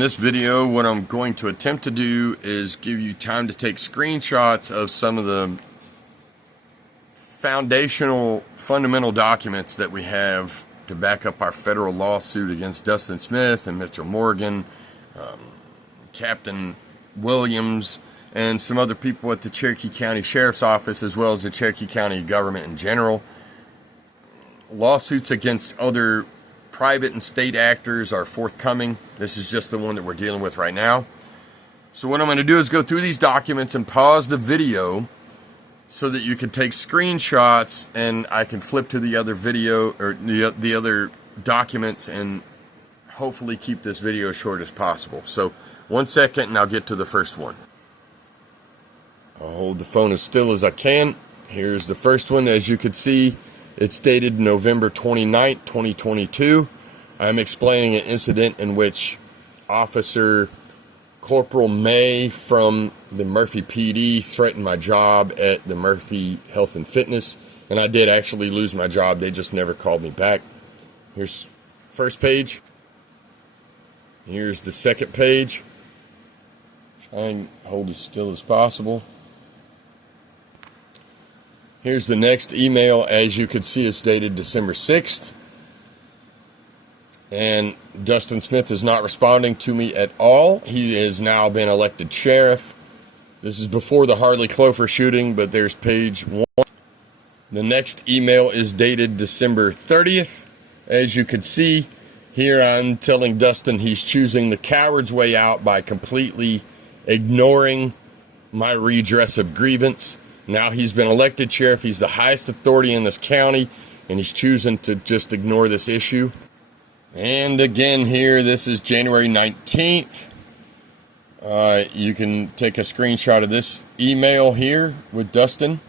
this video, what I'm going to attempt to do is give you time to take screenshots of some of the fundamental documents that we have to back up our federal lawsuit against Dustin Smith and Mitchell Morgan, Captain Williams, and some other people at the Cherokee County Sheriff's Office, as well as the Cherokee County government in general. Lawsuits against other private and state actors are forthcoming. This is just the one that we're dealing with right now. So what I'm going to do is go through these documents and pause the video so that you can take screenshots, and I can flip to the other video or the other documents and hopefully keep this video as short as possible. So 1 second and I'll get to the first one. I'll hold the phone as still as I can. Here's the first one. As you can see, it's dated November 29th, 2022. I'm explaining an incident in which Officer Corporal May from the Murphy PD threatened my job at the Murphy Health and Fitness, and I did actually lose my job. They just never called me back. Here's first page. Here's the second page. Try and hold as still as possible. Here's the next email. As you can see, it's dated December 6th. And Dustin Smith is not responding to me at all. He has now been elected sheriff. This is before the Harley Clover shooting, but there's page 1. The next email is dated December 30th. As you can see, here I'm telling Dustin he's choosing the coward's way out by completely ignoring my redress of grievance. Now he's been elected sheriff. He's the highest authority in this county, and he's choosing to just ignore this issue. And again here, this is January 19th. You can take a screenshot of this email here with Dustin.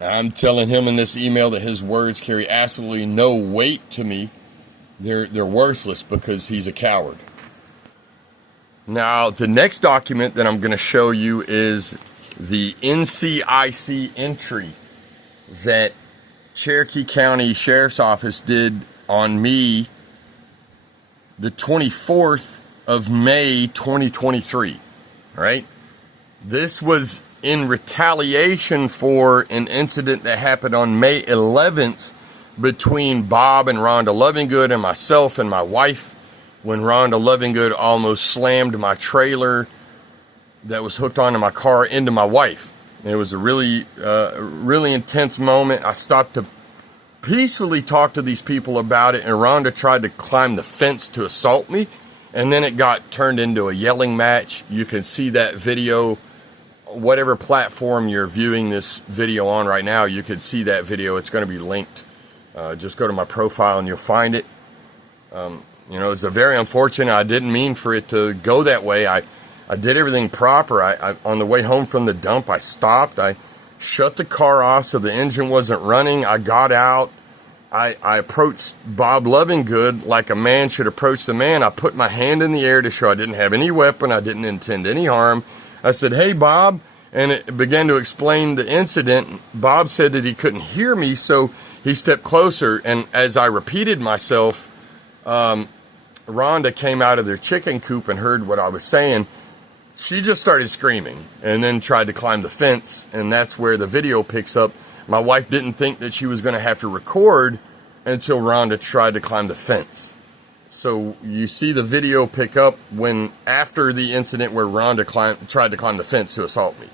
I'm telling him in this email that his words carry absolutely no weight to me. They're worthless because he's a coward. Now, the next document that I'm going to show you is the NCIC entry that Cherokee County Sheriff's Office did on me the 24th of May 2023. Right? This was in retaliation for an incident that happened on May 11th between Bob and Rhonda Lovingood and myself and my wife, when Rhonda Lovingood almost slammed my trailer that was hooked onto my car into my wife. It was a really intense moment. I stopped to peacefully talk to these people about it, and Rhonda tried to climb the fence to assault me, and then it got turned into a yelling match. You can see that video, whatever platform you're viewing this video on right now, you can see that video. It's going to be linked. Just go to my profile and you'll find it. It's a very unfortunate. I didn't mean for it to go that way. I did everything proper. I on the way home from the dump, I stopped. I shut the car off so the engine wasn't running. I got out. I approached Bob Lovingood like a man should approach the man. I put my hand in the air to show I didn't have any weapon. I didn't intend any harm. I said, "Hey, Bob," and it began to explain the incident. Bob said that he couldn't hear me, so he stepped closer. And as I repeated myself, Rhonda came out of their chicken coop and heard what I was saying. She just started screaming and then tried to climb the fence, and that's where the video picks up. My wife didn't think that she was going to have to record until Rhonda tried to climb the fence. So you see the video pick up after the incident where Rhonda tried to climb the fence to assault me.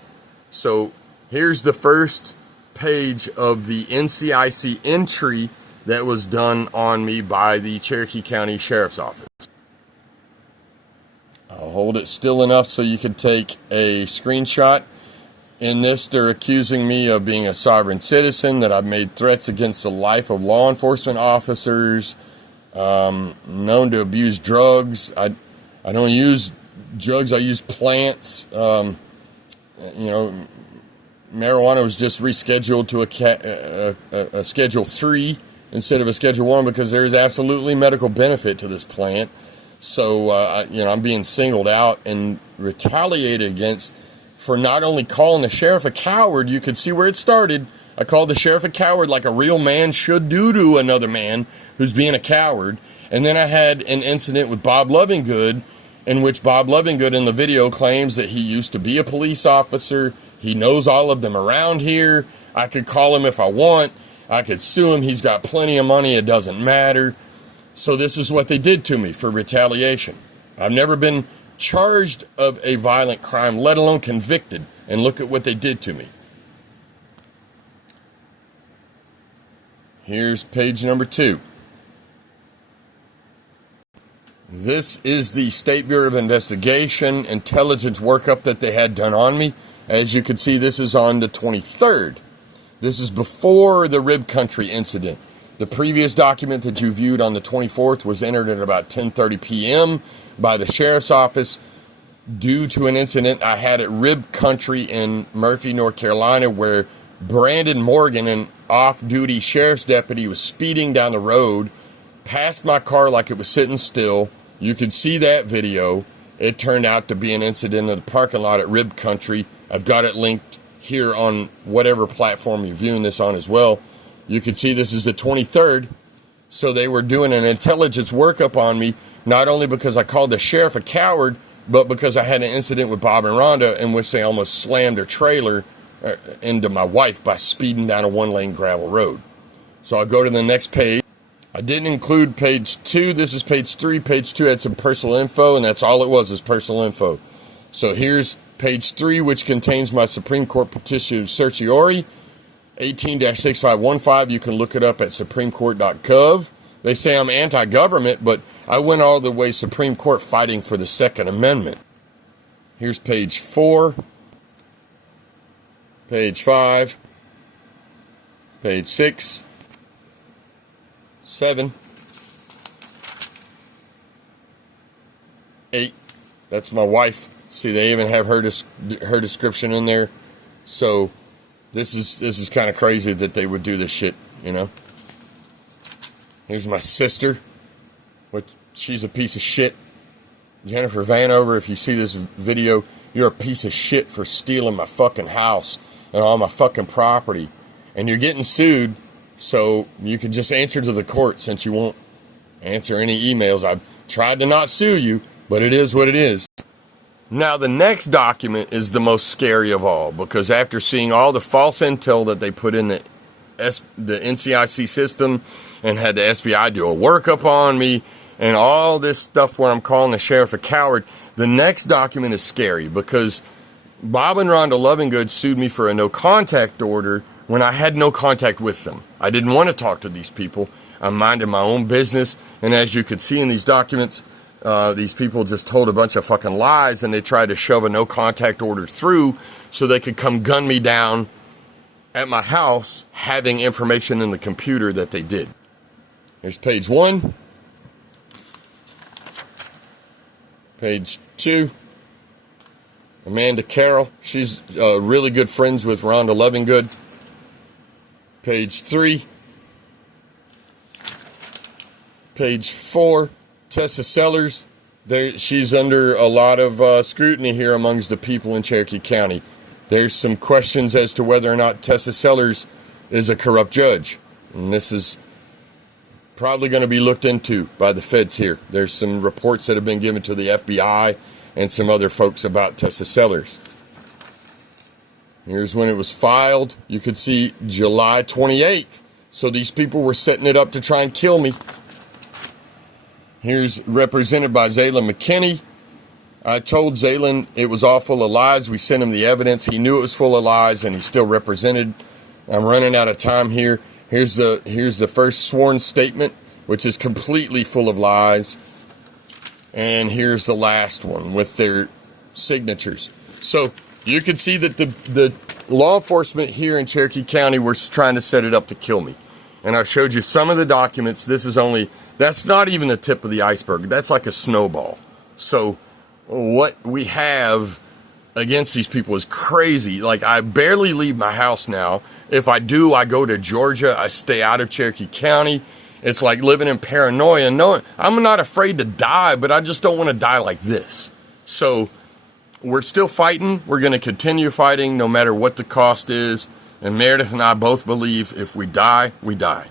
So here's the first page of the NCIC entry that was done on me by the Cherokee County Sheriff's Office. I'll hold it still enough so you can take a screenshot. In this, they're accusing me of being a sovereign citizen, that I've made threats against the life of law enforcement officers, known to abuse drugs. I don't use drugs, I use plants. Marijuana was just rescheduled to a Schedule 3 instead of a Schedule 1 because there is absolutely medical benefit to this plant. So, I'm being singled out and retaliated against for not only calling the sheriff a coward. You could see where it started. I called the sheriff a coward like a real man should do to another man who's being a coward. And then I had an incident with Bob Lovingood, in which Bob Lovingood in the video claims that he used to be a police officer. He knows all of them around here. I could call him if I want. I could sue him. He's got plenty of money. It doesn't matter. So this is what they did to me for retaliation. I've never been charged of a violent crime, let alone convicted. And look at what they did to me. Here's page number 2. This is the State Bureau of Investigation intelligence workup that they had done on me. As you can see, this is on the 23rd. This is before the Rib Country incident. The previous document that you viewed on the 24th was entered at about 10:30 p.m. by the sheriff's office due to an incident I had at Rib Country in Murphy, North Carolina, where Brandon Morgan, an off-duty sheriff's deputy, was speeding down the road, passed my car like it was sitting still. You could see that video. It turned out to be an incident in the parking lot at Rib Country. I've got it linked here on whatever platform you're viewing this on as well. You can see this is the 23rd. So they were doing an intelligence workup on me, not only because I called the sheriff a coward, but because I had an incident with Bob and Rhonda in which they almost slammed their trailer into my wife by speeding down a one-lane gravel road. So I'll go to the next page. I didn't include page 2. This is page 3. Page 2 had some personal info, and that's all it was, is personal info. So here's page 3, which contains my Supreme Court petition certiorari, 18-6515. You can look it up at supremecourt.gov. They say I'm anti-government, but I went all the way Supreme Court fighting for the Second Amendment. Here's page 4, page 5, page 6, 7, 8. That's my wife. See, they even have her description in there. So this is kind of crazy that they would do this shit, you know. Here's my sister, which she's a piece of shit. Jennifer Vanover, if you see this video, you're a piece of shit for stealing my fucking house and all my fucking property. And you're getting sued, so you can just answer to the court since you won't answer any emails. I've tried to not sue you, but it is what it is. Now, the next document is the most scary of all, because after seeing all the false intel that they put in the NCIC system and had the SBI do a workup on me and all this stuff where I'm calling the sheriff a coward, the next document is scary because Bob and Rhonda Lovingood sued me for a no-contact order when I had no contact with them. I didn't want to talk to these people. I'm minding my own business, and as you could see in these documents, these people just told a bunch of fucking lies, and they tried to shove a no-contact order through so they could come gun me down at my house, having information in the computer that they did. Here's page 1. Page 2. Amanda Carroll. She's really good friends with Rhonda Lovingood. Page 3. Page 4. Tessa Sellers. She's under a lot of scrutiny here amongst the people in Cherokee County. There's some questions as to whether or not Tessa Sellers is a corrupt judge. And this is probably going to be looked into by the feds here. There's some reports that have been given to the FBI and some other folks about Tessa Sellers. Here's when it was filed. You could see July 28th. So these people were setting it up to try and kill me. Here's represented by Zaylin McKinney. I told Zaylin it was all full of lies. We sent him the evidence. He knew it was full of lies, and he still represented. I'm running out of time here. Here's the first sworn statement, which is completely full of lies. And here's the last one with their signatures. So you can see that the law enforcement here in Cherokee County were trying to set it up to kill me. And I showed you some of the documents. That's not even the tip of the iceberg. That's like a snowball. So what we have against these people is crazy. Like, I barely leave my house now. If I do, I go to Georgia. I stay out of Cherokee County. It's like living in paranoia. No, I'm not afraid to die, but I just don't want to die like this. So we're still fighting. We're going to continue fighting no matter what the cost is. And Meredith and I both believe if we die, we die.